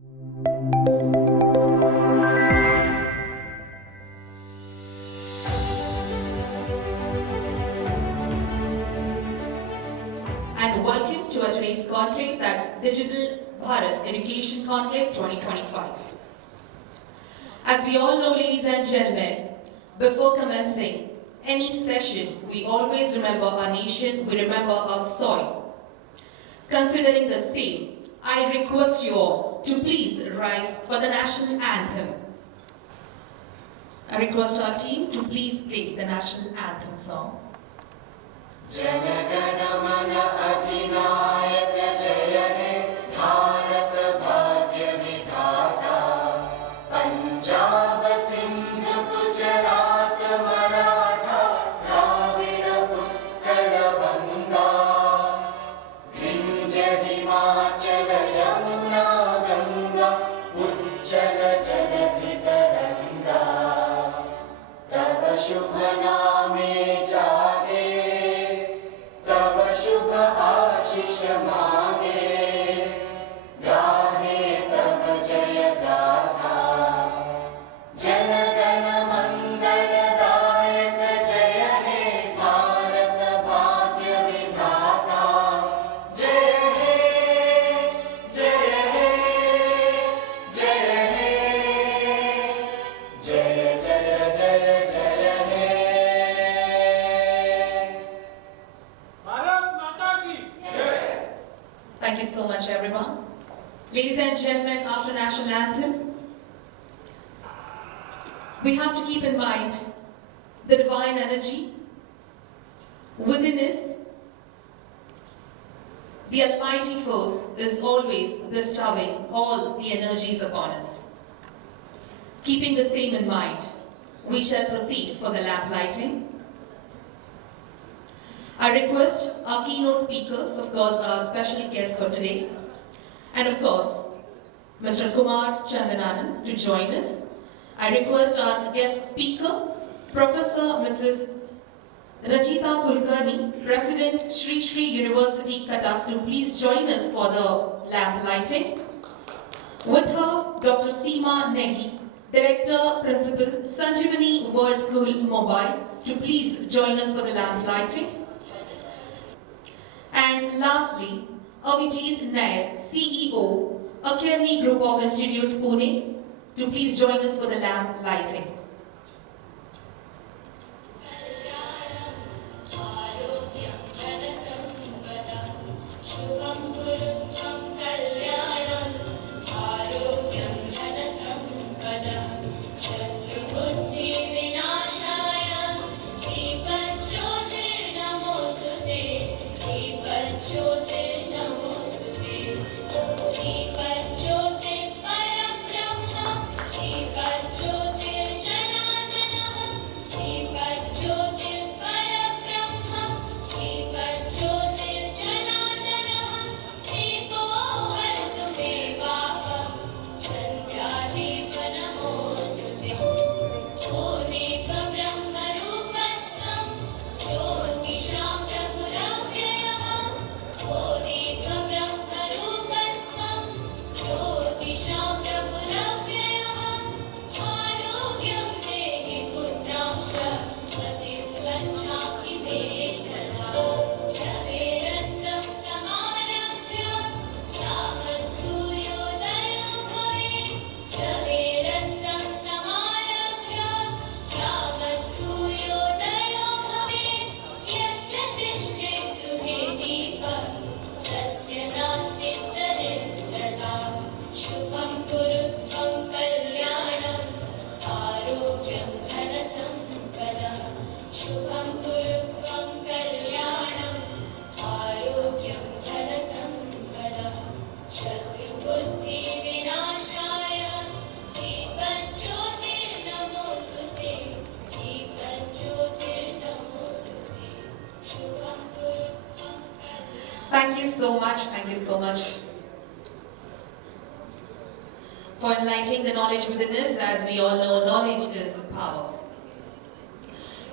And welcome to today's conclave, that's Digital Bharat Education Conclave 2025. As we all know, ladies and gentlemen, before commencing any session, we always remember our nation, we remember our soil. Considering the same, I request you all to please rise for the national anthem. I request our team to please play the national anthem song. जनगण मन अधिनायक जय हे भारत भाग्य विधाता पंजाब सिंध गुजरात मराठा द्राविड़ उत्कल बंगा विंध्य हिमाचल यमुना गंगा उज्जल जलधि तरंगा तव शुभ नामे जागे शुभ आशीष मांगे गाहे तब जय गाथा जनगण मंगलदायक जय हे भारत भाग्य विधाता जय हे जय हे जय हे जय जय जय जय हे Thank you so much, everyone. Ladies and gentlemen, after national anthem, we have to keep in mind the divine energy within us. The almighty force is always bestowing all the energies upon us. Keeping the same in mind, we shall proceed for the lamp lighting. I request our keynote speakers, of course, our special guests for today, and of course, Mr. Kumar, Chandan, Anand to join us. I request our guest speaker, Professor Mrs. Rajita Kulkarni, President Shri Shri University, Cuttack, to please join us for the lamp lighting. With her, Dr. Seema Negi, Director, Principal, Sanjeevani World School, Mumbai, to please join us for the lamp lighting. And lastly, Avijit Nair, CEO, Akemi Group of Institutes, Pune, to please join us for the lamp lighting. Thank you so much for enlightening the knowledge within us. As we all know, knowledge is power.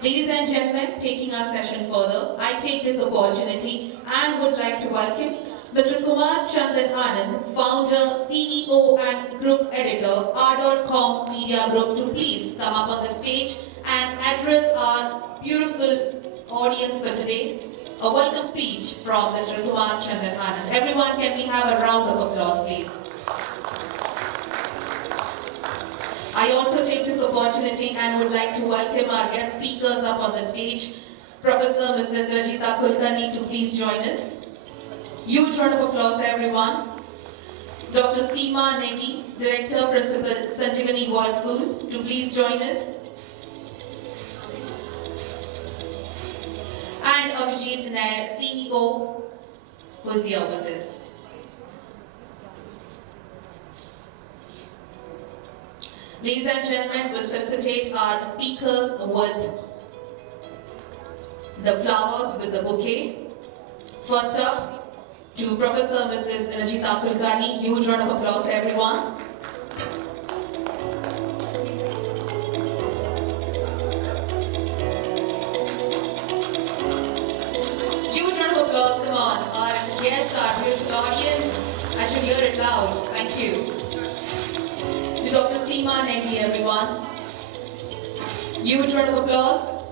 Ladies and gentlemen, taking our session further, I take this opportunity and would like to welcome Mr. Kumar Chandan Anand, founder, CEO and group editor, ArdorComm Media Group, to please come up on the stage and address our beautiful audience for today. A welcome speech from Mr. Kumar Chandan Anand. Everyone, can we have a round of applause, please? I also take this opportunity and would like to welcome our guest speakers up on the stage. Professor Mrs. Rajita Kulkarni to please join us. Huge round of applause, everyone. Dr. Seema, Negi, Director, Principal, Sanjeevani World School, to please join us. And Avijit, Nair, CEO, who is here with us. Ladies and gentlemen, we'll felicitate our speakers with the flowers, with the bouquet. First up, to Professor Mrs. Rajita Kulkarni. Huge round of applause, everyone. Huge round of applause, come on. Our guests, our beautiful audience. I should hear it loud. Thank you. To Dr. Seema, Negi, everyone. Huge round of applause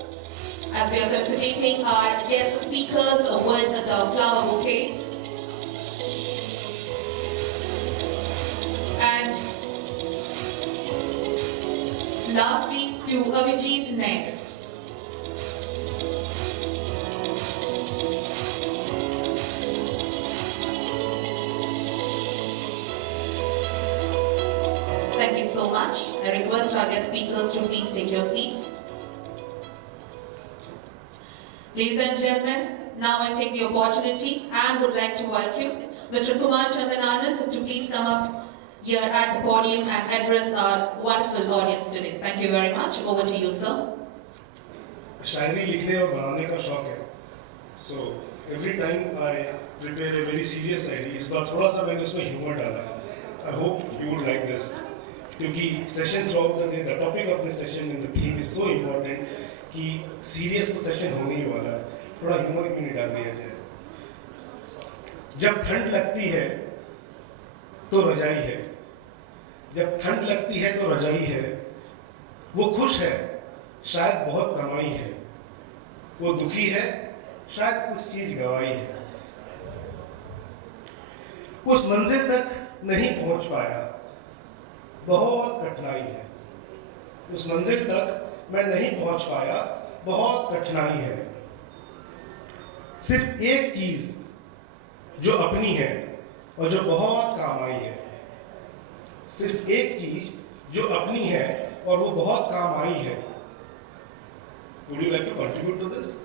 as we are felicitating our guest speakers with the flower bouquet. And lastly, to Avijit, Nair. Thank you so much. I request our guest speakers to please take your seats. Ladies and gentlemen, now I take the opportunity and would like to welcome Mr. Kumar Chandan Anand to please come up here at the podium and address our wonderful audience today. Thank you very much. Over to you, sir. शायरी लिखने और बनाने का शौक है. So every time I prepare a very serious diary, इस बार थोड़ा सा मैंने उसमें humor डाला है. I hope you would like this. क्योंकि session throughout the day, the topic of this session and the theme is so important कि serious तो session होने ही वाला है. थोड़ा humor क्यों नहीं डाल दिया जाए? जब ठंड लगती है तो रजाई है. जब ठंड लगती है तो रजाई है. वो खुश है, शायद बहुत कमाई है. वो दुखी है, शायद कुछ चीज गवाई है. उस मंजिल तक नहीं पहुंच पाया, बहुत कठिनाई है. उस मंजिल तक मैं नहीं पहुंच पाया, बहुत कठिनाई है. सिर्फ एक चीज जो अपनी है और जो बहुत काम आई है. सिर्फ एक चीज जो अपनी है और वो बहुत काम आई है. Would you like to contribute to this?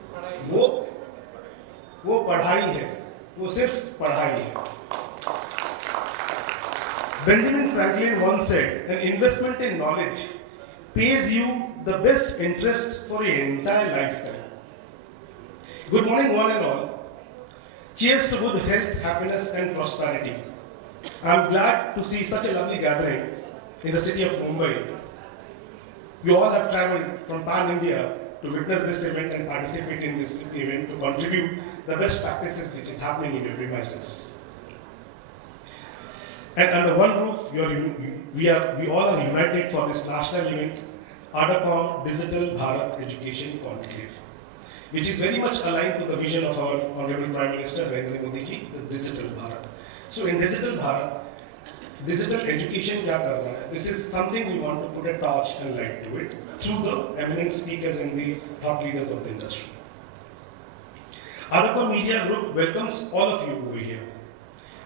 वो पढ़ाई है. वो सिर्फ पढ़ाई है. Benjamin Franklin once said, an investment in knowledge pays you the best interest for your entire lifetime. Good morning, one and all. Cheers to good health, happiness, and prosperity. I am glad to see such a lovely gathering in the city of Mumbai. We all have travelled from Pan India to witness this event and participate in this event to contribute the best practices which is happening in your premises. And under one roof, we all are united for this national event, ArdorComm Digital Bharat Education Conclave, which is very much aligned to the vision of our Honorable Prime Minister Narendra Modi ji, the Digital Bharat. So in Digital Bharat, digital education क्या कर रहा है? This is something we want to put a torch and light to it through the eminent speakers and the thought leaders of the industry. ArdorComm Media Group welcomes all of you over here.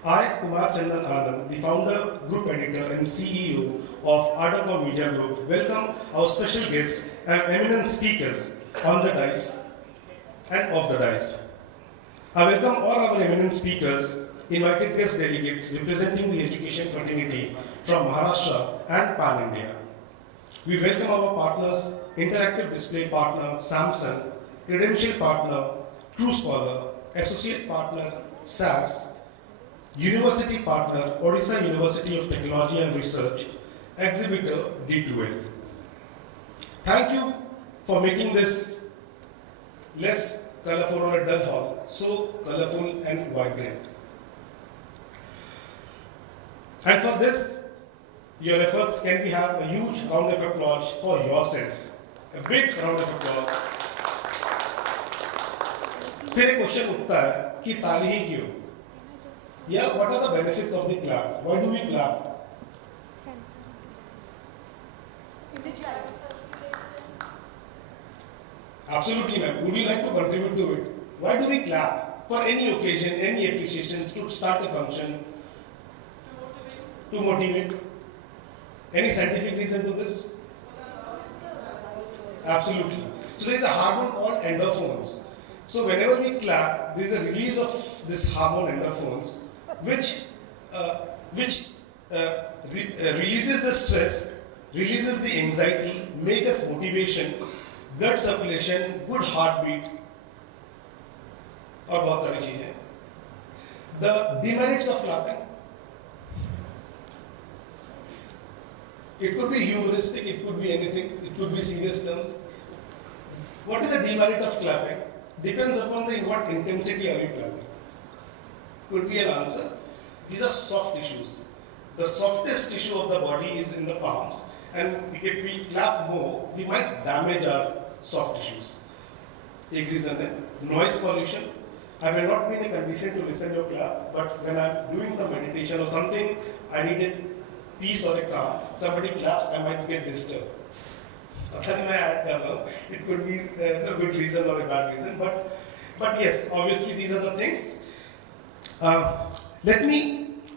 I, Kumar Chandan Anand, the founder, group editor and CEO of ArdorComm Media Group, welcome our special guests and eminent speakers on the dais and off the dais. I welcome all our eminent speakers, invited guest delegates representing the education fraternity from Maharashtra and Pan India. We welcome our partners, interactive display partner Samsung, credential partner True Scholar, associate partner SAS, university partner Odisha University of Technology and Research, exhibitor D2L. Thank you for making this less colorful or a dull hall so colorful and vibrant. And for this, your efforts, can we have a huge round of applause for yourself? A big round of applause. फिर एक question उठता है कि ताली ही क्यों? Yeah, what are the benefits of the clap? Why do we clap? Absolutely, ma'am. Would you like to contribute to it? Why do we clap? For any occasion, any appreciations, to start a function, to motivate. Any scientific reason to this? Absolutely. So there is a hormone called endorphins. So whenever we clap, there is a release of this hormone endorphins, which releases the stress, releases the anxiety, make us motivation, blood circulation, good heartbeat, और बहुत सारी चीजें. The demerits of clapping. It could be humoristic, it could be anything, it could be serious terms. What is the demerit of clapping? Depends upon in what intensity are you clapping. Could be an answer. These are soft tissues. The softest tissue of the body is in the palms, and if we clap more, we might damage our soft tissues. एक reason है noise pollution. I may not be in a condition to listen to your clap, but when I'm doing some meditation or something, I need a peace or a calm. Somebody claps, I might get disturbed. पता नहीं मैं add कर रहा हूँ. It could be a good reason or a bad reason, but yes, obviously these are the things. Let me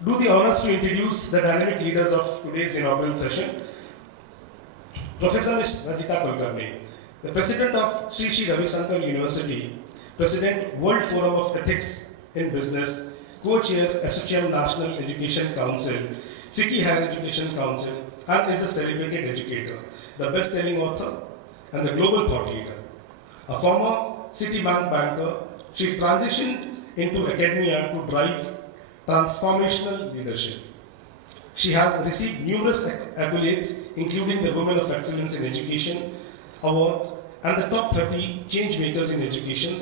do the honors to introduce the dynamic leaders of today's inaugural session. Professor Ms. Rajita Kulkarni, the President of Sri Sri Ravi Shankar University, President World Forum of Ethics in Business, Co-Chair Association National Education Council, FICCI Higher Education Council, and is a celebrated educator, the best-selling author, and the global thought leader. A former Citibank banker, she transitioned into academia to drive transformational leadership. She has received numerous accolades, including the Women of Excellence in Education Awards and the top 30 change makers in education,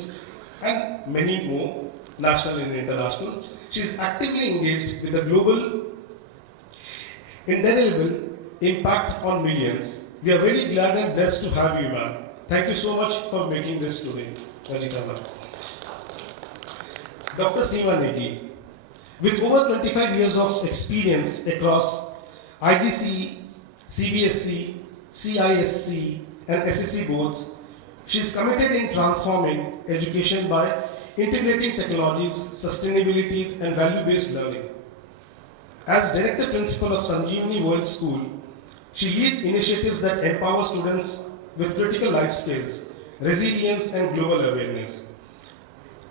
and many more, national and international. She is actively engaged with the global indelible impact on millions. We are very glad and blessed to have you, ma'am. Thank you so much for making this today, Rajita ma'am. Dr. Seema Negi, with over 25 years of experience across IGC, CBSC, CISC, and SSC boards, she is committed in transforming education by integrating technologies, sustainability, and value-based learning. As Director Principal of Sanjeevani World School, she leads initiatives that empower students with critical life skills, resilience, and global awareness.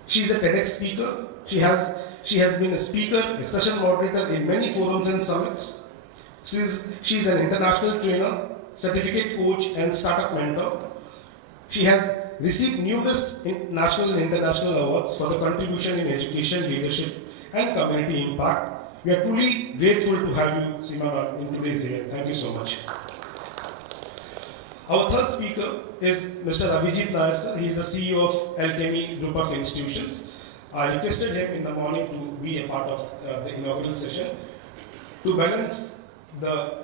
She is a TEDx speaker. She has been a speaker, a session moderator in many forums and summits. She is an international trainer, certificate coach, and startup mentor. She has received numerous national and international awards for the contribution in education, leadership, and community impact. We are truly grateful to have you, Seema, in today's event. Thank you so much. Our third speaker is Mr. Avijit Nair. He is the CEO of Akemi Group of Institutions. I requested him in the morning to be a part of the inaugural session to balance the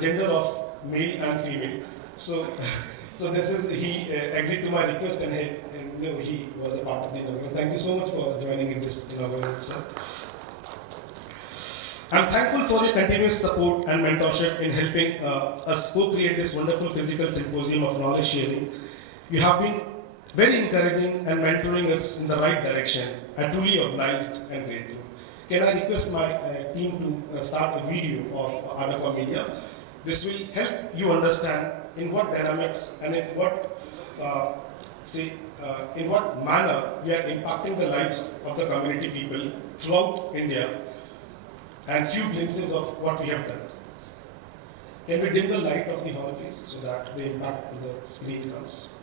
gender of male and female. So this is, he agreed to my request, and he was a part of the inaugural. Thank you so much for joining in this inaugural, sir. I'm thankful for your continuous support and mentorship in helping us co-create this wonderful physical symposium of knowledge sharing. You have been very encouraging and mentoring us in the right direction. I'm truly obliged and grateful. Can I request my team to start a video of ArdorComm Media? This will help you understand in what dynamics and in what manner we are impacting the lives of the community people throughout India, and few glimpses of what we have done. Can we dim the light of the hall, please, so that the impact to the screen comes?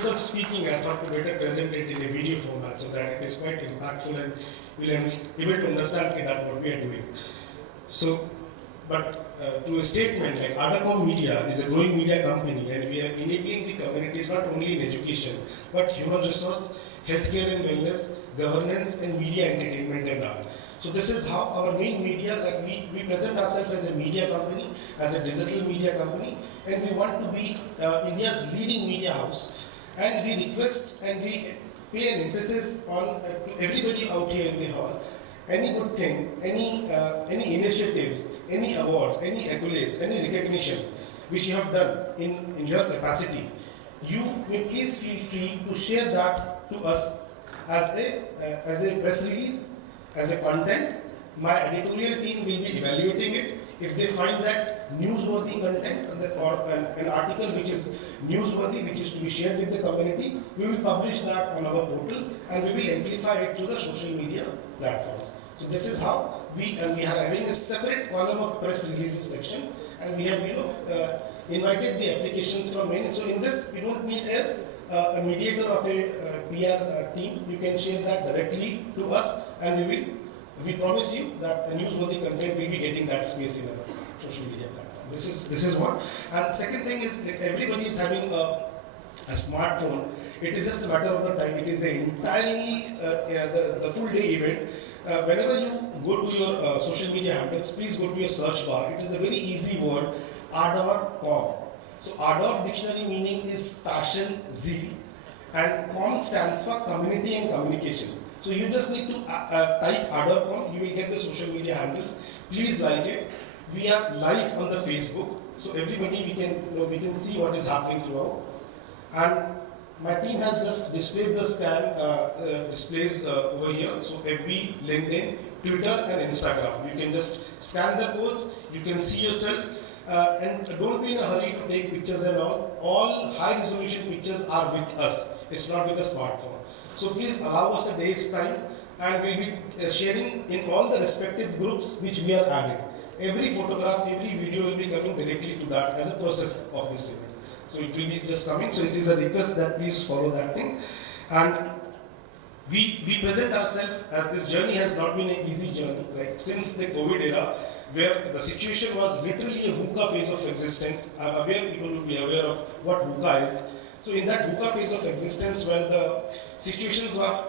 instead of speaking, I thought to better present it in a video format so that it is quite impactful and we'll be able to understand that what we are doing. So, but to a statement like ArdorComm Media is a growing media company and we are enabling the communities not only in education but human resource, healthcare and wellness, governance and media entertainment and art. So this is how our main media, like we present ourselves as a media company, as a digital media company, and we want to be India's leading media house. And we request and we pay an emphasis on to everybody out here in the hall, any good thing, any initiatives, any awards, any accolades, any recognition which you have done in your capacity, you may please feel free to share that to us as a press release, as a content. My editorial team will be evaluating it. If they find that newsworthy content or an article which is newsworthy, which is to be shared with the community, we will publish that on our portal and we will amplify it to the social media platforms. So this is how we are having a separate column of press releases section, and we have invited the applications from many. So in this, we don't need a mediator of a PR team. You can share that directly to us, and we promise you that the newsworthy content will be getting that space in our social media platform. This is one. And second thing is that everybody is having a smartphone. It is just a matter of the time. It is entirely the full day event. Whenever you go to your social media handles, please go to your search bar. It is a very easy word, ArdorComm. So Ardor dictionary meaning is passion, zeal, and Com stands for community and communication. So you just need to type ArdorComm, you will get the social media handles. Please like it. We are live on the Facebook, so everybody we can see what is happening throughout. And my team has just displayed the displays over here. So FB, LinkedIn, Twitter, and Instagram. You can just scan the codes. You can see yourself. And don't be in a hurry to take pictures and all. All high resolution pictures are with us. It's not with a smartphone. So please allow us a day's time, and we'll be sharing in all the respective groups which we are added. Every photograph, every video will be coming directly to that as a process of this event. So it will be just coming. So it is a request that please follow that thing. And we present ourselves as this journey has not been an easy journey. Like since the COVID era, where the situation was literally a VUCA phase of existence. I'm aware people will be aware of what VUCA is. So in that VUCA phase of existence, when the situations were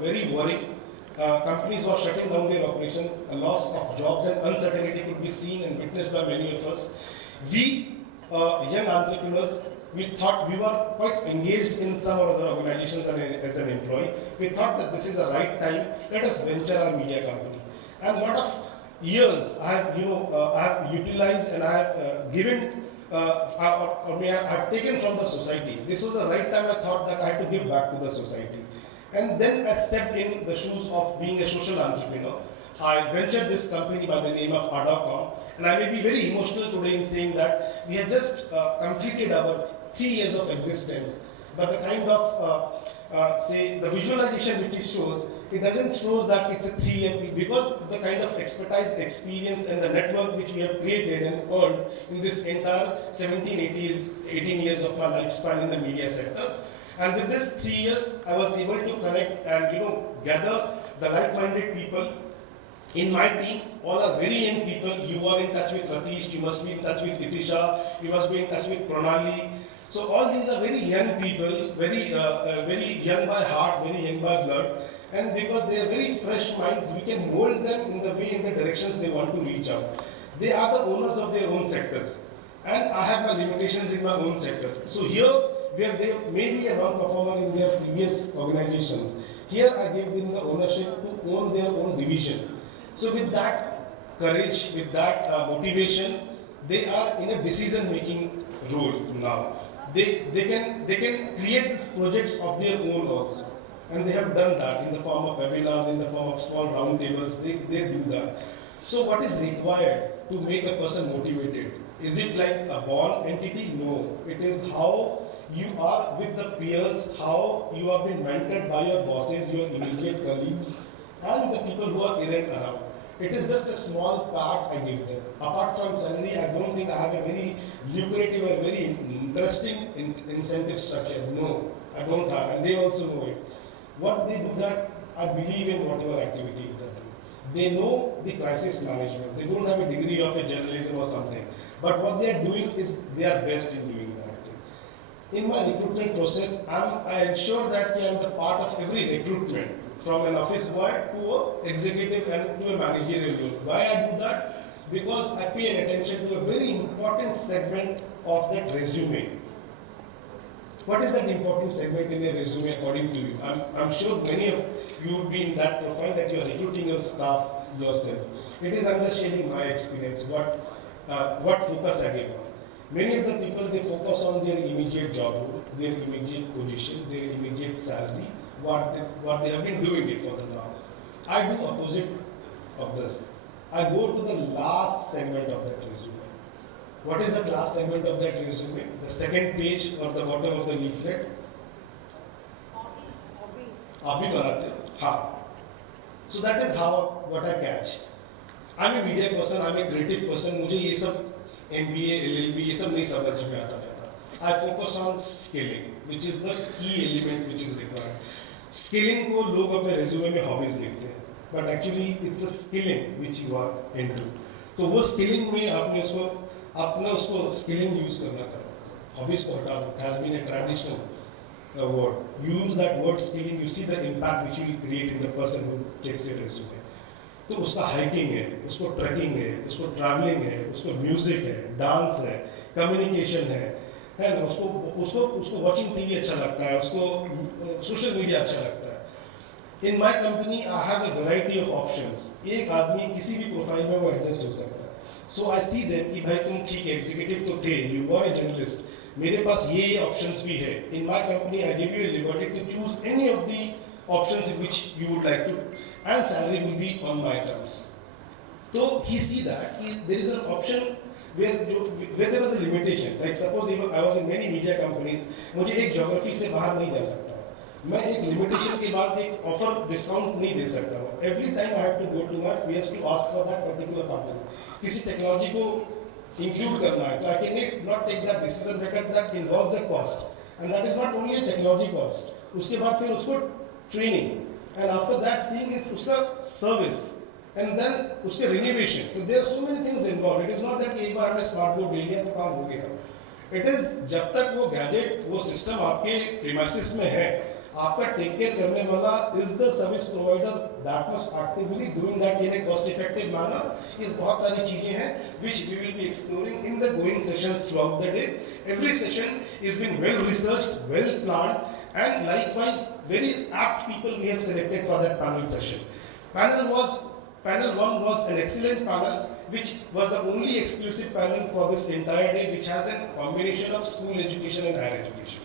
very worrying, companies were shutting down their operations, a loss of jobs and uncertainty could be seen and witnessed by many of us. We, young entrepreneurs, we thought we were quite engaged in some or other organizations as an employee. We thought that this is the right time, let us venture our media company. And a lot of years I have utilized and I have given I have taken from the society. This was the right time I thought that I had to give back to the society. And then I stepped in the shoes of being a social entrepreneur. I ventured this company by the name of ArdorComm, and I may be very emotional today in saying that we have just completed our 3 years of existence. But the kind of the visualization which it shows, it doesn't show that it's a 3-year, because the kind of expertise, experience and the network which we have created and earned in this entire 18 years of my lifespan in the media sector. And with this 3 years, I was able to connect and gather the like-minded people. In my team, all are very young people. You are in touch with Ratish, you must be in touch with Itisha, you must be in touch with Pranali. So all these are very young people, very young by heart, very young by blood. And because they are very fresh minds, we can mold them in the directions they want to reach out. They are the owners of their own sectors. And I have my limitations in my own sector. So here, where they may be a non-performer in their previous organizations, here I gave them the ownership to own their own division. So with that courage, with that motivation, they are in a decision-making role now. They can create these projects of their own also. And they have done that in the form of webinars, in the form of small roundtables, they do that. So what is required to make a person motivated? Is it like a born entity? No. It is how you are with the peers, how you have been mentored by your bosses, your immediate colleagues, and the people who are errant around. It is just a small part I give them. Apart from salary, I don't think I have a very lucrative or very interesting incentive structure. No, I don't have, and they also know it. What they do that, I believe in whatever activity they do. They know the crisis management. They don't have a degree of a journalism or something. But what they are doing is they are best in doing that. In my recruitment process, I ensure that I am the part of every recruitment, from an office boy to an executive and to a managerial role. Why I do that? Because I pay an attention to a very important segment of that resume. What is that important segment in a resume according to you? I'm sure many of you would be in that profile that you are recruiting your staff yourself. It is understanding my experience, what focus I give on. Many of the people, they focus on their immediate job role, their immediate position, their immediate salary, what they have been doing it for the now. I do opposite of this. I go to the last segment of that resume. What is the last segment of that resume? The second page or the bottom of the leaflet? आप भी बनाते हो? हाँ. So that is how what I catch. I'm a media person, I'm a creative person. मुझे ये सब MBA, LLB ये सब नहीं समझ में आता जाता. I focus on scaling, which is the key element which is required. Scaling को लोग अपने resume में hobbies लिखते हैं, but actually it's a skilling which you are into. तो वो skilling में आपने उसको skilling use करना करो. Hobbies को हटा दो. It has been a traditional word. You use that word skilling, you see the impact which you create in the person who checks your resume. तो उसका हाइकिंग है, उसको ट्रैकिंग है, उसको ट्रैवलिंग है, उसको म्यूजिक है, डांस है, कम्युनिकेशन है ना, उसको वॉचिंग टीवी अच्छा लगता है, उसको सोशल मीडिया अच्छा लगता है. In my company I have a variety of options. एक आदमी किसी भी प्रोफाइल में वो एडजस्ट हो सकता है. सो आई सी देम कि भाई तुम ठीक है, एग्जीक्यूटिव तो थे, यू वर ए जर्नलिस्ट, मेरे पास ये ऑप्शंस भी है. In my company I give you a liberty to choose any of the options which you would like to, and salary will be on my terms. So he see that there is an option where there was a limitation. Like suppose even I was in many media companies, मुझे एक geography से बाहर नहीं जा सकता. मैं एक limitation के बाद एक offer discount नहीं दे सकता हूँ. Every time I have to go to my peers to ask for that particular partner. किसी technology को include करना है, तो I cannot take that decision because that involves a cost, and that is not only a technology cost. उसके बाद फिर उसको training, and after that seeing is uska service, and then uske renovation. So there are so many things involved. It is not that एक बार हमने smart board ले लिया तो काम हो गया. It is जब तक वो गैजेट, वो सिस्टम आपके प्रीमाइसिस में है, आपका टेक केयर करने वाला is the service provider that much actively doing that in a cost effective manner. इस बहुत सारी चीजें हैं which we will be exploring in the going sessions throughout the day. Every session is been well researched, well planned, and likewise very apt people we have selected for that panel session. Panel 1 was an excellent panel, which was the only exclusive panel for this entire day, which has a combination of school education and higher education.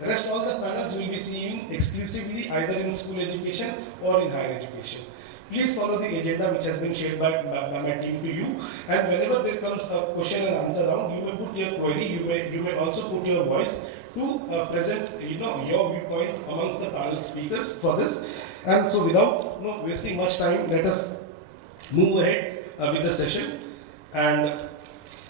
The rest all the panels will be seeing exclusively either in school education or in higher education. Please follow the agenda which has been shared by my team to you, and whenever there comes a question and answer round, you may put your query, you may also put your voice to present your viewpoint amongst the panel speakers for this. And so without wasting much time, let us move ahead with the session. And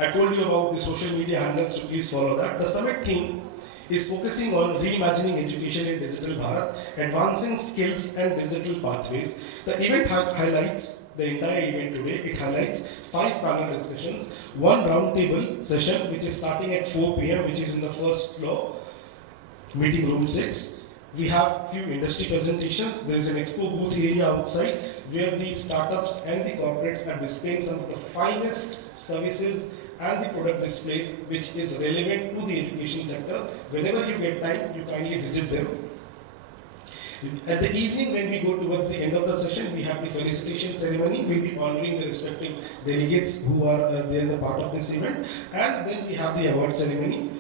I told you about the social media handles, so please follow that. The summit theme is focusing on reimagining education in digital Bharat, advancing skills and digital pathways. The event highlights, the entire event today, it highlights 5 panel discussions, 1 roundtable session which is starting at 4 p.m. which is in the first floor, meeting room 6. We have few industry presentations. There is an expo booth area outside where the startups and the corporates are displaying some of the finest services and the product displays which is relevant to the education sector. Whenever you get time, you kindly visit them. At the evening, when we go towards the end of the session, we have the felicitation ceremony. We'll be honoring the respective delegates who are there in the part of this event. And then we have the award ceremony.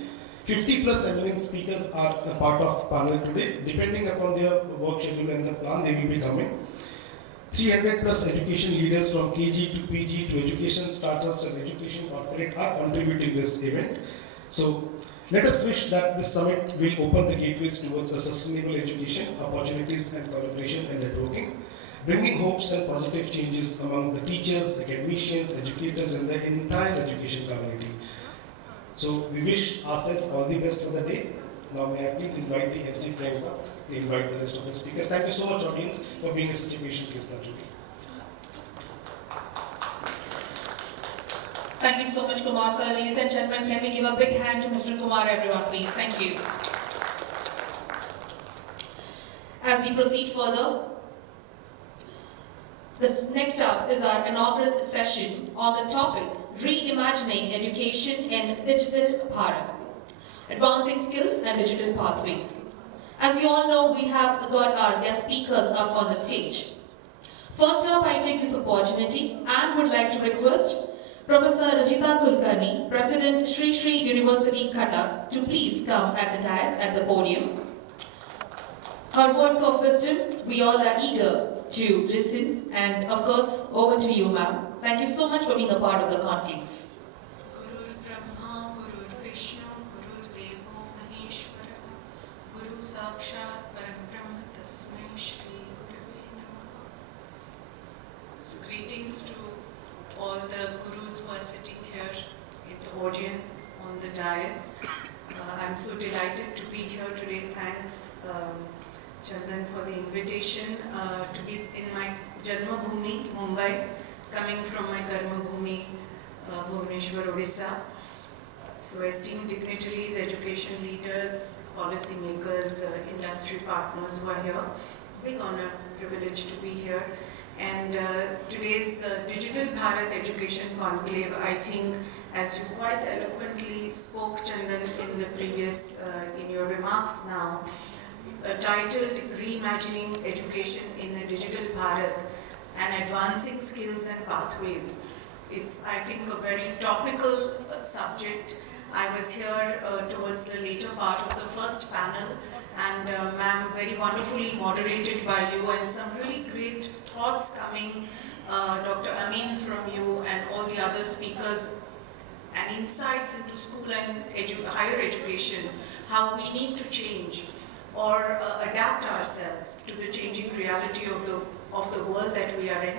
50 plus eminent speakers are a part of panel today. Depending upon their work schedule and the plan, they will be coming. 300 plus education leaders from KG to PG to education startups and education corporate are contributing this event. So let us wish that this summit will open the gateways towards a sustainable education, opportunities and collaboration and networking. bringing hopes and positive changes among the teachers, academicians, educators, and the entire education community. So we wish ourselves all the best for the day. Now may I please invite the MC Priyanka to invite the rest of the speakers. Thank you so much, audience, for being such a patient listener today. Thank you so much, Kumar sir. Ladies and gentlemen, can we give a big hand to Mr. Kumar, everyone, please? Thank you. As we proceed further, next up is our inaugural session on the topic Reimagining Education in Digital Bharat, Advancing Skills and Digital Pathways. As you all know, we have got our guest speakers up on the stage. First up, I take this opportunity and would like to request Professor Rajita Kulkarni, President Sri Sri University, Cuttack, to please come at the dais at the podium. Her words of wisdom, we all are eager to listen, and of course, over to you, ma'am. Thank you so much for being a part of the conclave. Gurur Brahma, Gurur Vishnu, Gurur Devo Maheshwara, Guru Sakshat Param Brahma Tasmai Shri Gurave Namaha. So greetings to all the gurus who are sitting here in the audience on the dais. I'm so delighted to be here today. Thanks, Chandan, for the invitation to be in my Janmabhoomi, Mumbai, coming from my Karmabhoomi, Bhubaneswar, Odisha. So esteemed dignitaries, education leaders, policy makers, industry partners who are here, big honor, privilege to be here. And today's Digital Bharat Education Conclave, I think, as you quite eloquently spoke, Chandan, in the previous, in your remarks now, titled Reimagining Education in a Digital Bharat and Advancing Skills and Pathways. It's, I think, a very topical subject. I was here towards the later part of the first panel, and ma'am, very wonderfully moderated by you, and some really great thoughts coming, Dr. Amin, from you and all the other speakers, and insights into school and higher education, how we need to change or adapt ourselves to the changing reality of the world that we are in.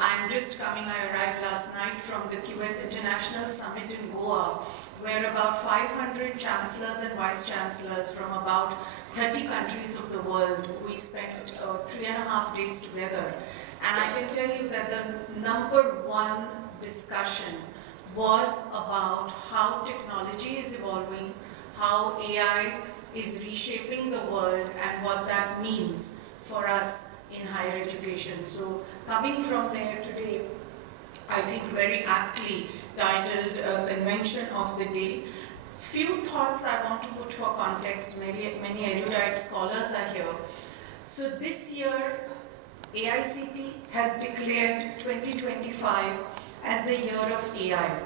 I'm just coming, I arrived last night from the QS International Summit in Goa, where about 500 chancellors and vice chancellors from about 30 countries of the world, we spent 3.5 days together. And I can tell you that the number one discussion was about how technology is evolving, how AI is reshaping the world, and what that means for us in higher education. So coming from there today, I think very aptly titled Convention of the Day. Few thoughts I want to put for context. Many erudite scholars are here. So this year, AICT has declared 2025 as the year of AI.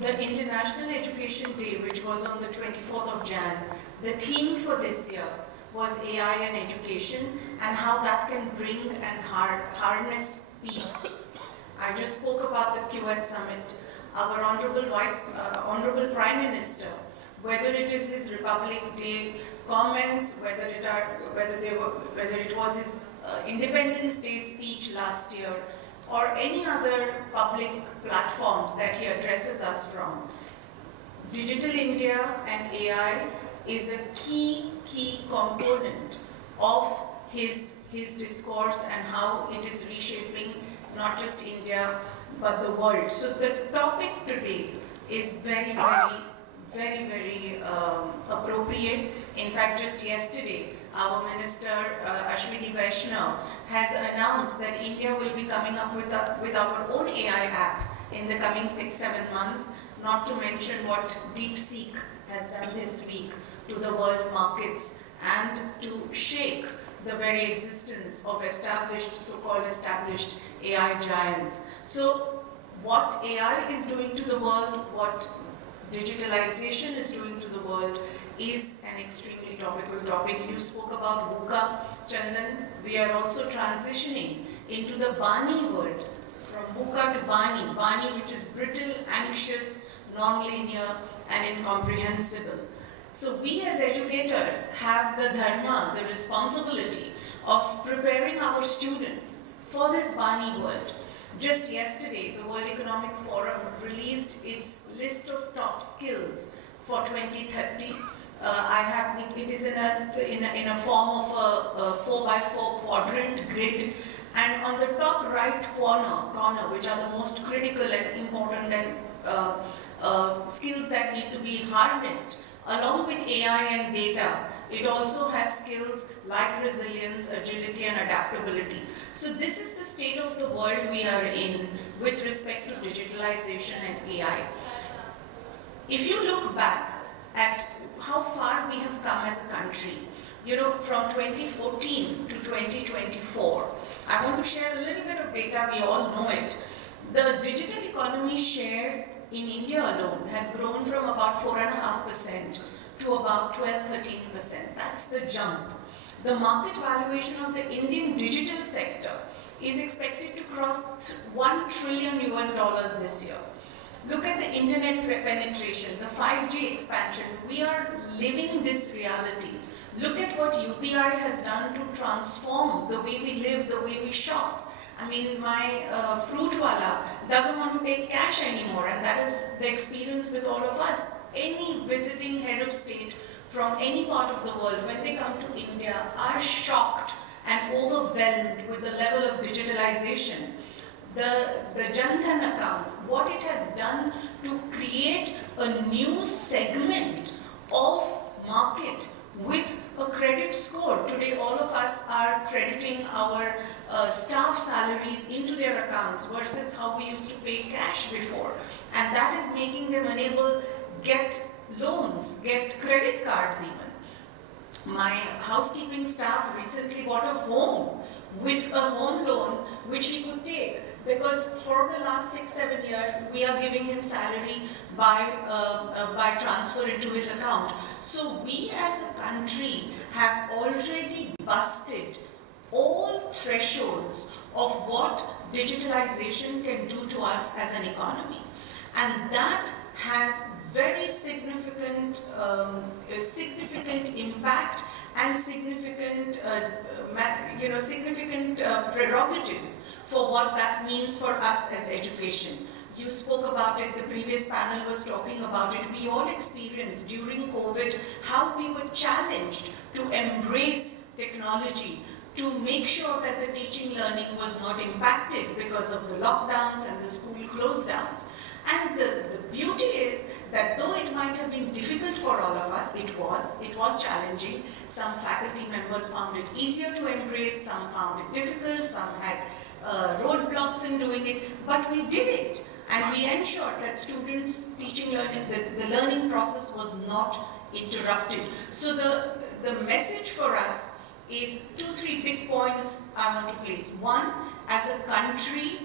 The International Education Day, which was on the 24th of Jan, the theme for this year was AI and education and how that can bring and harness peace. I just spoke about the QS Summit. Our Honorable Prime Minister, whether it is his Republic Day comments, whether it was his Independence Day speech last year, or any other public platforms that he addresses us from, Digital India and AI is a key component of his discourse and how it is reshaping not just India but the world. So the topic today is very appropriate. In fact, just yesterday, our Minister Ashwini Vaishnaw has announced that India will be coming up with our own AI app in the coming 6-7 months, not to mention what DeepSeek has done this week to the world markets and to shake the very existence of so-called established AI giants. So what AI is doing to the world, what digitalization is doing to the world is an extremely topical topic. You spoke about VUCA, Chandan. We are also transitioning into the Bani world, from VUCA to Bani. Bani, which is brittle, anxious, non-linear, and incomprehensible. So we as educators have the dharma, the responsibility of preparing our students for this Bani world. Just yesterday, the World Economic Forum released its list of top skills for 2030. I have it is in a form of a 4x4 quadrant grid, and on the top right corner, which are the most critical and important and skills that need to be harnessed, along with AI and data, it also has skills like resilience, agility, and adaptability. So this is the state of the world we are in with respect to digitalization and AI. If you look back at how far we have come as a country, from 2014 to 2024, I want to share a little bit of data, we all know it. The digital economy share in India alone has grown from about 4.5% to about 12-13%. That's the jump. The market valuation of the Indian digital sector is expected to cross $1 trillion this year. Look at the internet penetration, the 5G expansion. We are living this reality. Look at what UPI has done to transform the way we live, the way we shop. I mean, my fruit wala doesn't want to take cash anymore, and that is the experience with all of us. Any visiting head of state from any part of the world, when they come to India, are shocked and overwhelmed with the level of digitalization. The Jan Dhan accounts, what it has done to create a new segment of market with a credit score. Today, all of us are crediting our staff salaries into their accounts versus how we used to pay cash before. And that is making them unable get loans, get credit cards even. My housekeeping staff recently bought a home with a home loan which he could take, because for the last 6-7 years we are giving him salary by transfer into his account. So we as a country have already busted all thresholds of what digitalization can do to us as an economy, and that has very significant impact and significant prerogatives for what that means for us as education. You spoke about it, the previous panel was talking about it. We all experienced during COVID how we were challenged to embrace technology, to make sure that the teaching learning was not impacted because of the lockdowns and the school close downs. And the beauty is that though it might have been difficult for all of us, it was challenging. Some faculty members found it easier to embrace, some found it difficult, some had roadblocks in doing it, but we did it. And we ensured that students' teaching learning, the learning process was not interrupted. So the message for us is 2-3 big points I want to place. One, as a country,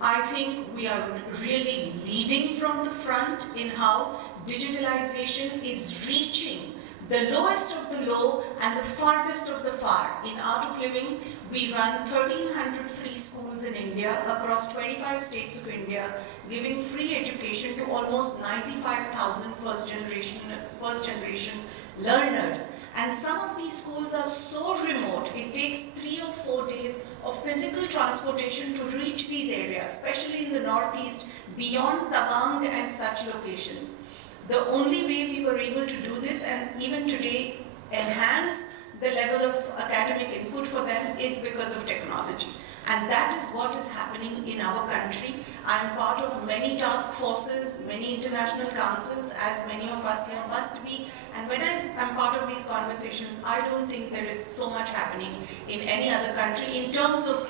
I think we are really leading from the front in how digitalization is reaching the lowest of the low and the farthest of the far. In Art of Living, we run 1,300 free schools in India across 25 states of India, giving free education to almost 95,000 first generation learners. And some of these schools are so remote, it takes 3 or 4 days of physical transportation to reach these areas, especially in the northeast, beyond Tawang and such locations. The only way we were able to do this, and even today enhance the level of academic input for them, is because of technology. And that is what is happening in our country. I am part of many task forces, many international councils, as many of us here must be. And when I am part of these conversations, I don't think there is so much happening in any other country in terms of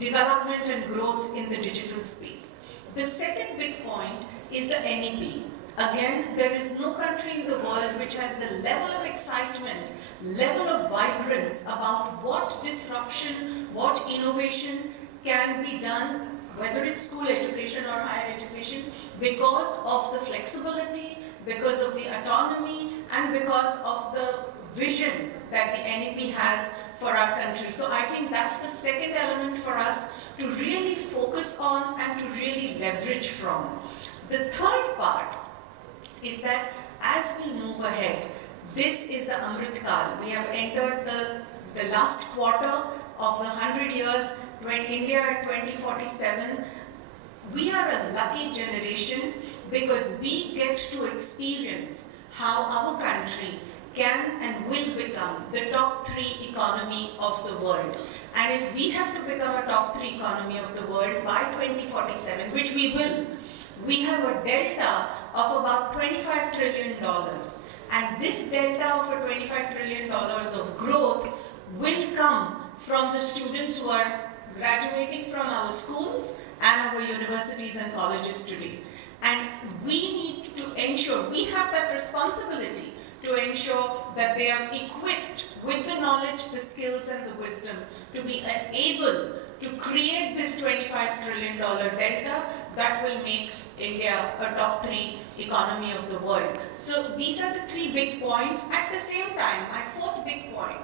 development and growth in the digital space. The second big point is the NEP. Again, there is no country in the world which has the level of excitement, level of vibrance about what disruption, what innovation can be done, whether it's school education or higher education, because of the flexibility, because of the autonomy, and because of the vision that the NEP has for our country. So I think that's the second element for us to really focus on and to really leverage from. The third part is that as we move ahead, this is the Amrit Kal. We have entered the last quarter of the 100 years, when India at 2047, we are a lucky generation because we get to experience how our country can and will become the top 3 economy of the world. And if we have to become a top 3 economy of the world by 2047, which we will, we have a delta of about $25 trillion. And this delta of a $25 trillion of growth will come from the students who are graduating from our schools and our universities and colleges today. And we need to ensure, we have that responsibility to ensure that they are equipped with the knowledge, the skills and the wisdom to be able to create this $25 trillion delta that will make India a top 3 economy of the world. So these are the 3 big points. At the same time, my 4th big point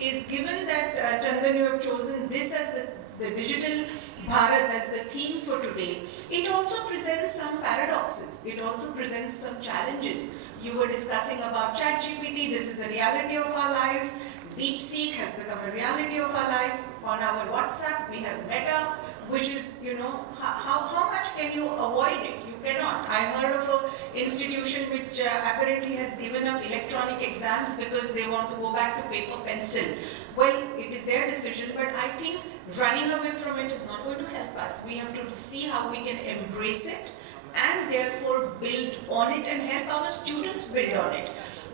is, given that Chandan, you have chosen this as the digital Bharat as the theme for today, it also presents some paradoxes. It also presents some challenges. You were discussing about ChatGPT. This is a reality of our life. DeepSeek has become a reality of our life. On our WhatsApp, we have Meta, which is, you know, how much can you avoid it? You cannot. I heard of an institution which apparently has given up electronic exams because they want to go back to paper pencil. Well, it is their decision, but I think running away from it is not going to help us. We have to see how we can embrace it and therefore build on it and help our students build on it.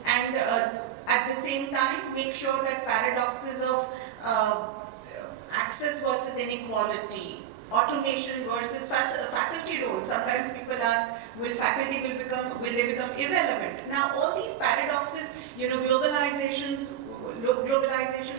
And at the same time, make sure that paradoxes of access versus inequality, automation versus faculty roles. Sometimes people ask, will they become irrelevant? Now all these paradoxes, you know, globalization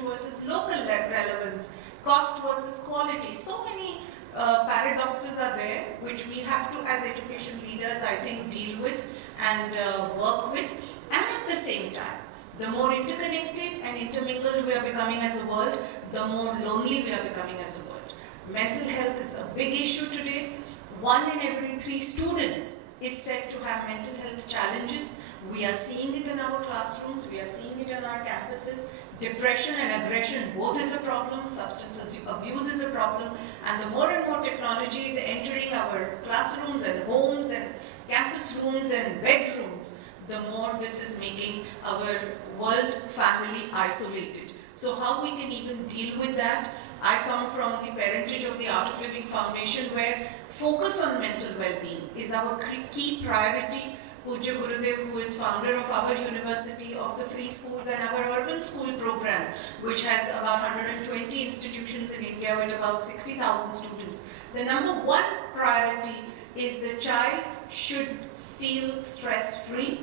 versus local relevance, cost versus quality, so many paradoxes are there which we have to, as education leaders, I think, deal with and work with. And at the same time, the more interconnected and intermingled we are becoming as a world, the more lonely we are becoming as a world. Mental health is a big issue today. 1 in every 3 students is said to have mental health challenges. We are seeing it in our classrooms, we are seeing it on our campuses. Depression and aggression both is a problem, substance abuse is a problem, and the more and more technology is entering our classrooms and homes and campus rooms and bedrooms, the more this is making our world family isolated. So how we can even deal with that? I come from the parentage of the Art of Living Foundation, where focus on mental well-being is our key priority. Pujya Gurudev, who is founder of our university, of the free schools and our urban school program, which has about 120 institutions in India with about 60,000 students. The number 1 priority is the child should feel stress-free.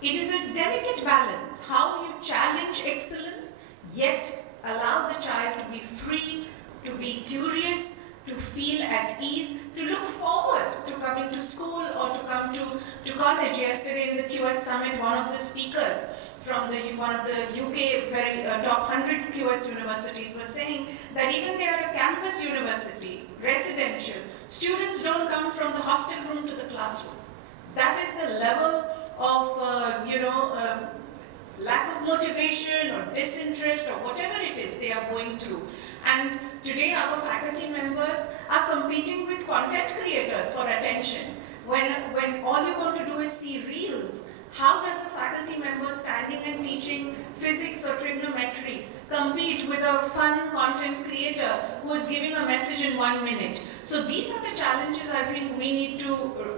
It is a delicate balance, how you challenge excellence, yet allow the child to be free, to be curious, to feel at ease, to look forward to coming to school or to come to college. Yesterday in the QS Summit, one of the speakers from one of the UK top 100 QS universities was saying that even they are a campus university, residential, students don't come from the hostel room to the classroom. That is the level of lack of motivation or disinterest or whatever it is they are going through. And today our faculty members are competing with content creators for attention. When all you're going to do is see reels, how does a faculty member standing and teaching physics or trigonometry compete with a fun content creator who is giving a message in 1 minute? So these are the challenges I think we need to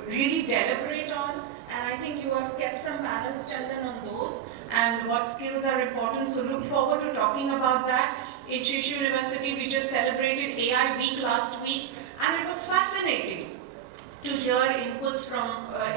really deliberate on. And I think you have kept some panels, Chandan, on those and what skills are important. So look forward to talking about that. In Shishu University, we just celebrated AI Week last week, and it was fascinating to hear inputs from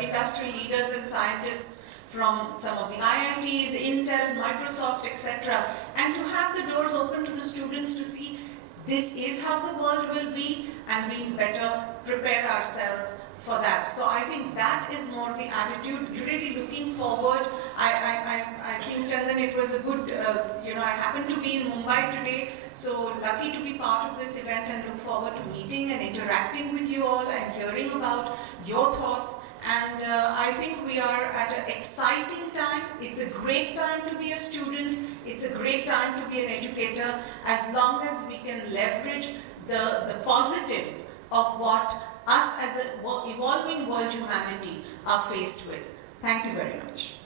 industry leaders and scientists from some of the IITs, Intel, Microsoft, etc. And to have the doors open to the students to see this is how the world will be, and we better prepare ourselves for that. So I think that is more the attitude, really looking forward. I think, Chandan, it was a good, I happen to be in Mumbai today, so lucky to be part of this event and look forward to meeting and interacting with you all and hearing about your thoughts And I think we are at an exciting time. It's a great time to be a student. It's a great time to be an educator, as long as we can leverage the positives of what us as an evolving world humanity are faced with. Thank you very much.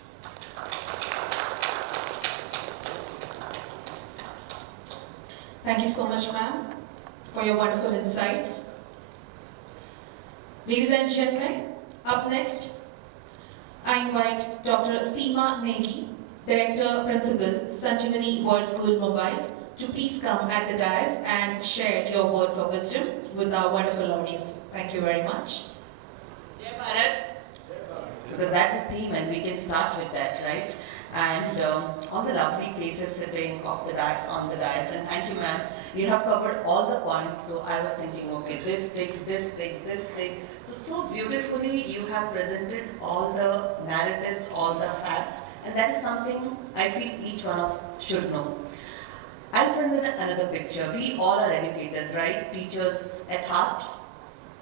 Thank you so much, ma'am, for your wonderful insights. Ladies and gentlemen, up next, I invite Dr. Seema Negi, Director Principal, Sanjeevani World School, Mumbai, to please come at the dais and share your words of wisdom with our wonderful audience. Thank you very much. Jai Bharat. Because that's the theme and we can start with that, right? And all the lovely faces sitting off the dais, on the dais, and thank you, ma'am. You have covered all the points, so I was thinking, okay, this stick, this stick, this stick. So beautifully you have presented all the narratives, all the facts, and that is something I feel each one of should know. I'll present another picture. We all are educators, right? Teachers at heart.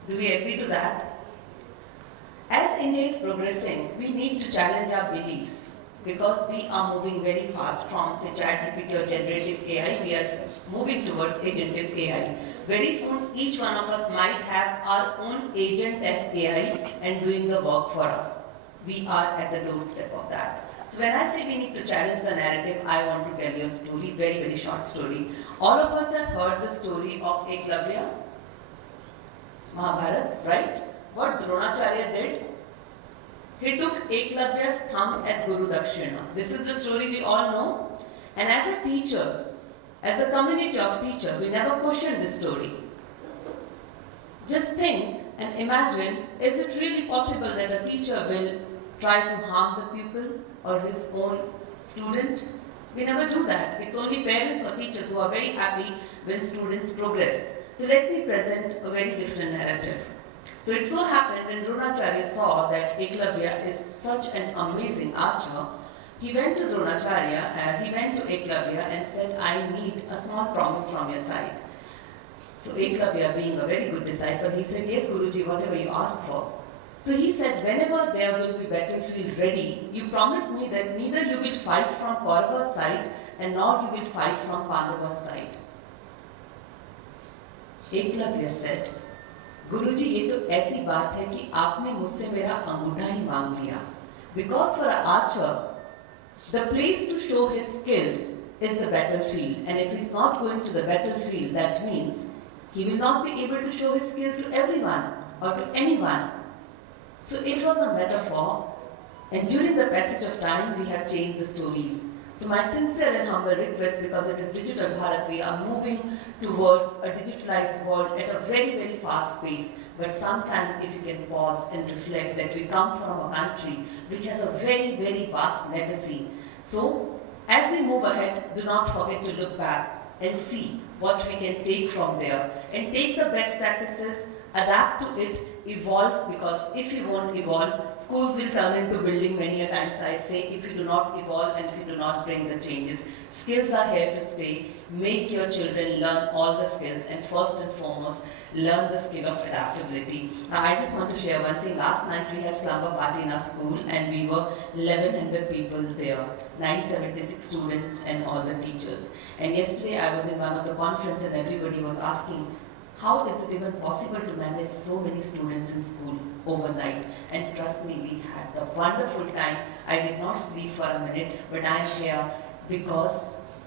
Do we agree to that? As India is progressing, we need to challenge our beliefs. Because we are moving very fast from, say, ChatGPT or generative AI, we are moving towards agentive AI. Very soon, each one of us might have our own agent as AI and doing the work for us. We are at the doorstep of that. So when I say we need to challenge the narrative, I want to tell you a story, very, very short story. All of us have heard the story of Eklavya, Mahabharat, right? What Dronacharya did? He took Eklavya's thumb as Guru Dakshina. This is the story we all know. And as a teacher, as a community of teachers, we never question this story. Just think and imagine, is it really possible that a teacher will try to harm the pupil or his own student? We never do that. It's only parents or teachers who are very happy when students progress. So let me present a very different narrative. So it so happened when Dronacharya saw that Eklavya is such an amazing archer, he went to Eklavya and said, I need a small promise from your side. So Eklavya, being a very good disciple, he said, yes, Guruji, whatever you ask for. So he said, whenever there will be battlefield ready, you promise me that neither you will fight from Kaurava's side and nor you will fight from Pandava's side. Eklavya said, गुरुजी ये तो ऐसी बात है कि आपने मुझसे मेरा अंगूठा ही मांग लिया. Because for an archer, the place to show his skills is the battlefield, and if he's not going to the battlefield, that means he will not be able to show his skill to everyone or to anyone. So it was a metaphor, and during the passage of time, we have changed the stories. So my sincere and humble request, because it is digital Bharat, we are moving towards a digitalized world at a very, very fast pace. But sometimes if you can pause and reflect that we come from a country which has a very, very vast legacy. So as we move ahead, do not forget to look back and see what we can take from there and take the best practices, adapt to it, evolve, because if you won't evolve, schools will turn into building many a times. I say, if you do not evolve and if you do not bring the changes. Skills are here to stay. Make your children learn all the skills, and first and foremost, learn the skill of adaptability. I just want to share one thing. Last night we had slumber party in our school and we were 1100 people there, 976 students and all the teachers. And yesterday I was in one of the conferences and everybody was asking, how is it even possible to manage so many students in school overnight? And trust me, we had the wonderful time. I did not sleep for a minute, but I am here because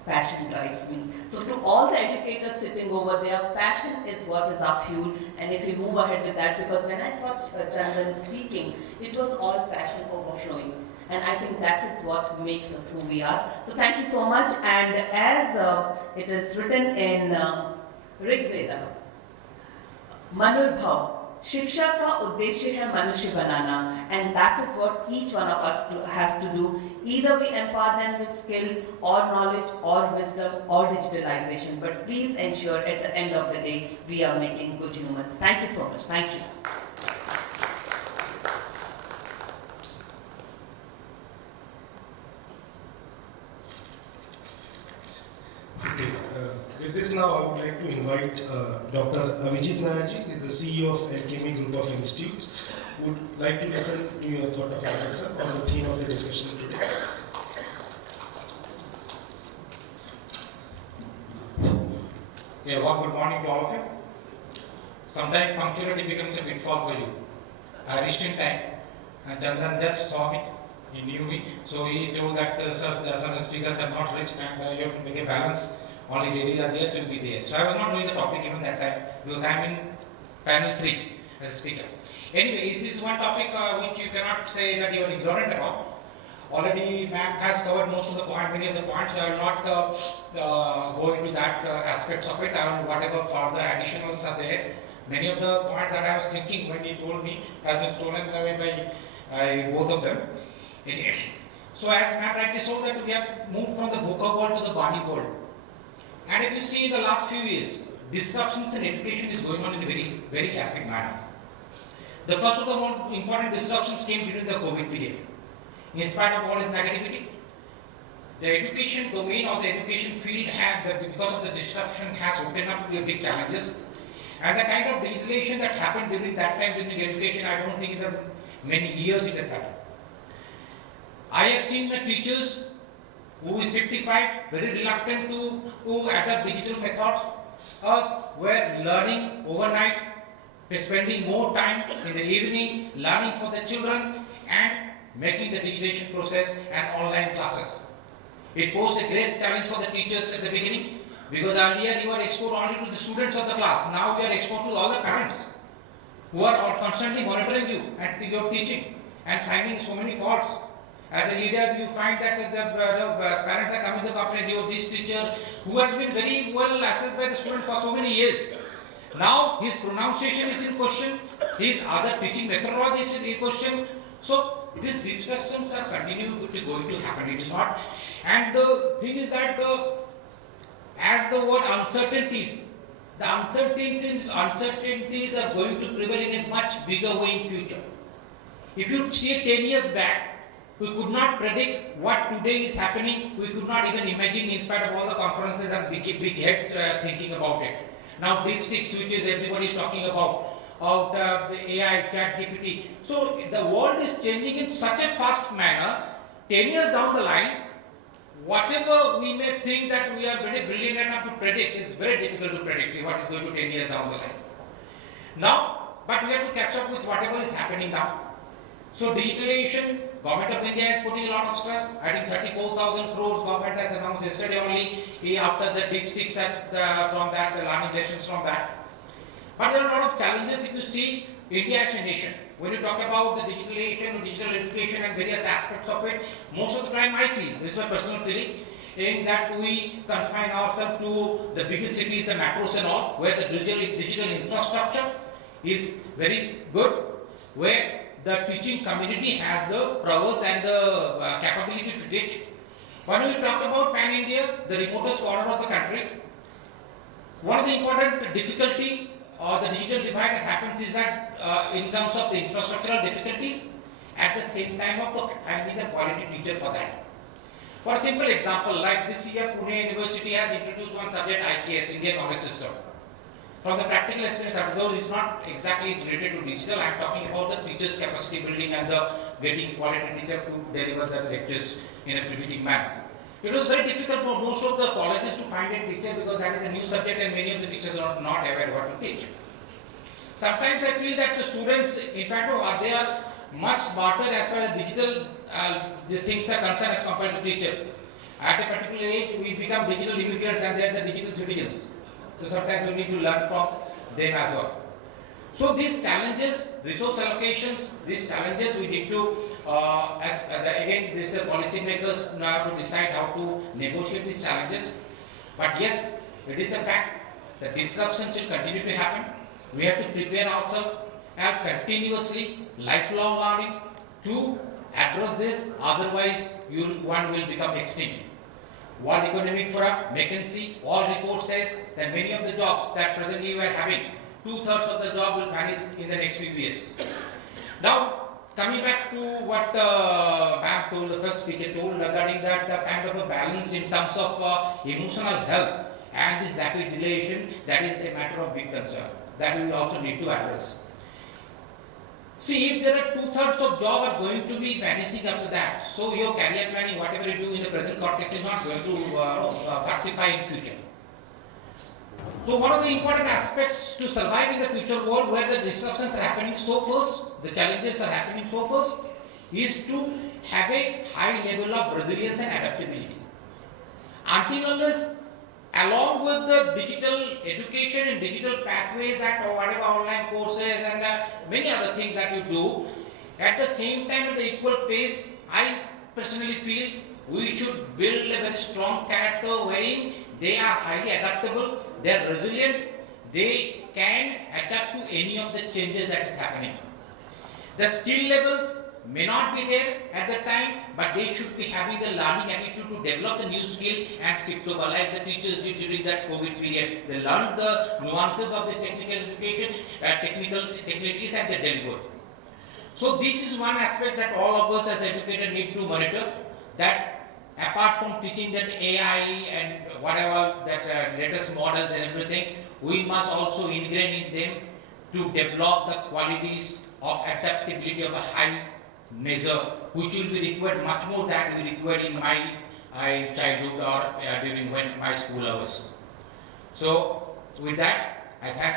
passion drives me. So to all the educators sitting over there, passion is what is our fuel. And if we move ahead with that, because when I saw Chandan speaking, it was all passion overflowing. And I think that is what makes us who we are. So thank you so much. And as it is written in Rig Veda, Manurbhav, शिक्षा का उद्देश्य है मनुष्य बनाना, and that is what each one of us has to do. Either we empower them with skill or knowledge or wisdom or digitalization, but please ensure at the end of the day we are making good humans. Thank you so much. Thank you. Okay, with this now I would would like to invite Dr. Avijit Nair, the CEO of Akemi Group of Institutes, would like to listen to your thought of answer on the theme of the discussion today. Yeah, well, good morning to all of you. Sometimes punctuality becomes a pitfall for you. I reached in time, and Chandan just saw me. He knew me, so he told that certain speakers have not reached, and you have to make a balance. Only ladies are there to be there. So I was not knowing the topic even that time because I am in panel 3 as a speaker. Anyway, this is one topic which you cannot say that you are ignorant about. Already ma'am has covered most of the points, many of the points, so I will not go into that aspects of it. I will whatever further additionals are there. Many of the points that I was thinking when he told me has been stolen away by both of them. Anyway, so as ma'am rightly told that we have moved from the VUCA world to the Bani world. And if you see the last few years, disruptions in education is going on in a very, very rapid manner. The first of the most important disruptions came during the COVID period. In spite of all its negativity, the education domain or the education field has, because of the disruption, has opened up to big challenges. And the kind of digitalization that happened during that time during education, I don't think in the many years it has happened. I have seen the teachers who is 55, very reluctant to adopt digital methods, were learning overnight, spending more time in the evening, learning for the children and making the digitalization process and online classes. It posed a great challenge for the teachers at the beginning because earlier you were exposed only to the students of the class. Now you are exposed to all the parents who are all constantly monitoring you and your teaching and finding so many faults. As a leader, you find that the parents are coming to complain, you this teacher who has been very well assessed by the student for so many years. Now his pronunciation is in question, his other teaching methodology is in question. So these disruptions are continuing to happen. It is not. And the thing is that as the word uncertainties, the uncertainties are going to prevail in a much bigger way in future. If you see 10 years back, we could not predict what today is happening. We could not even imagine in spite of all the conferences and big heads thinking about it. Now DeepSeek, which is everybody is talking about the AI, ChatGPT. So the world is changing in such a fast manner. 10 years down the line, whatever we may think that we are very brilliant enough to predict is very difficult to predict what is going to 10 years down the line. Now, but we have to catch up with whatever is happening now. So digitalization, Government of India is putting a lot of stress. I think 34,000 crores government has announced yesterday only after the DeepSeek from that, the learning sessions from that. But there are a lot of challenges if you see India as a nation. When you talk about the digitalization, digital education and various aspects of it, most of the time I feel, this is my personal feeling, in that we confine ourselves to the biggest cities, the metros and all, where the digital infrastructure is very good, where the teaching community has the prowess and the capability to teach. When we talk about pan-India, the remotest corner of the country, one of the important difficulty or the digital divide that happens is that in terms of the infrastructural difficulties, at the same time of finding the quality teacher for that. For a simple example, like this year Pune University has introduced one subject IKS, Indian Knowledge System. From the practical experience, although it's not exactly related to digital, I'm talking about the teachers' capacity building and the getting quality teacher to deliver the lectures in a befitting manner. It was very difficult for most of the colleges to find a teacher because that is a new subject and many of the teachers are not aware what to teach. Sometimes I feel that the students, in fact, they are much smarter as far as digital these things are concerned as compared to teacher. At a particular age, we become digital immigrants and they are the digital citizens. So sometimes we need to learn from them as well. So these challenges, resource allocations, these challenges we need to, again, these are policy makers now to decide how to negotiate these challenges. But yes, it is a fact that disruptions will continue to happen. We have to prepare ourselves and continuously lifelong learning to address this, otherwise one will become extinct. World Economic Forum, McKinsey, all reports says that many of the jobs that presently we are having, 2/3 of the job will vanish in the next few years. Now, coming back to what ma'am told, the first speaker told regarding that kind of a balance in terms of emotional health and this rapid dilation, that is a matter of big concern that we will also need to address. See, if there are 2/3 of job are going to be vanishing after that, so your career planning, whatever you do in the present context, is not going to fructify in future. So one of the important aspects to survive in the future world where the disruptions are happening so fast, the challenges are happening so fast, is to have a high level of resilience and adaptability. Until unless, along with the digital education and digital pathways that whatever online courses and many other things that you do, at the same time at the equal pace, I personally feel we should build a very strong character wherein they are highly adaptable, they are resilient, they can adapt to any of the changes that is happening. The skill levels may not be there at the time, but they should be having the learning attitude to develop the new skill and shift over, like the teachers did during that COVID period. They learned the nuances of this technical education, technicalities, and they delivered. So this is one aspect that all of us as educators need to monitor, that apart from teaching that AI and whatever that latest models and everything, we must also ingrain in them to develop the qualities of adaptability of a high measure, which will be required much more than we required in my childhood or during my school hours. So with that, I thank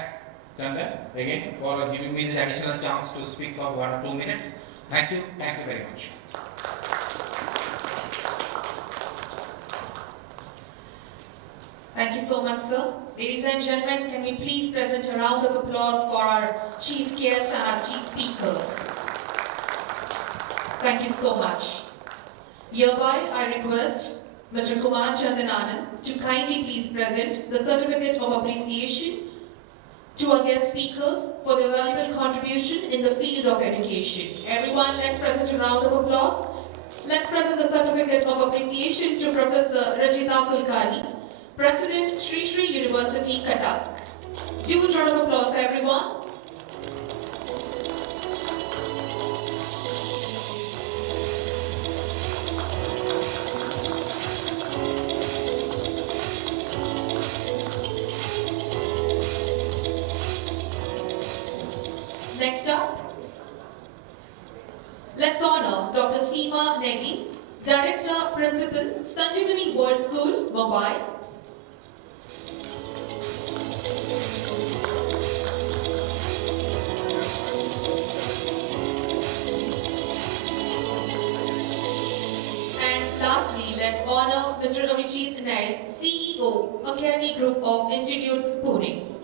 Chandan again for giving me this additional chance to speak for 1 or 2 minutes. Thank you very much. Thank you so much, sir. Ladies and gentlemen, can we please present a round of applause for our chief guests and our chief speakers. Thank you so much. Hereby, I request Mr. Kumar Chandan Anand to kindly please present the certificate of appreciation to our guest speakers for their valuable contribution in the field of education. Everyone, let's present a round of applause. Let's present the certificate of appreciation to Professor Rajita Kulkarni, President, Sri Sri University, Cuttack. Huge round of applause, everyone. Next up, let's honor Dr. Seema Negi, Director, Principal, Sanjeevani World School, Mumbai. And lastly, let's honor Mr. Avijit Nair, CEO, Akemi Group of Institutes, Pune.